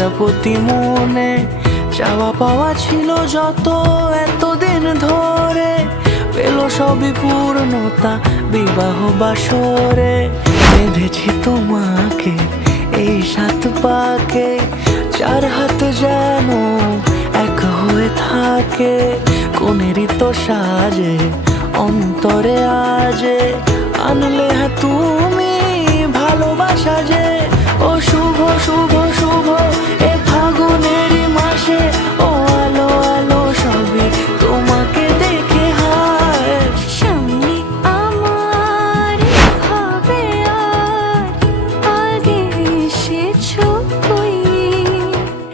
প্রজাপতি মনে চাওয়া পাওয়া ছিল যত এতদিন ধরে, পেল সবই পূর্ণতা বিবাহ বাসরে। বেঁধেছি তোমাকে এই 7 পাকে, 4 হাত যেন এক হয়ে থাকে। কোনেরই তো সাজে অন্তরে আজে আনলে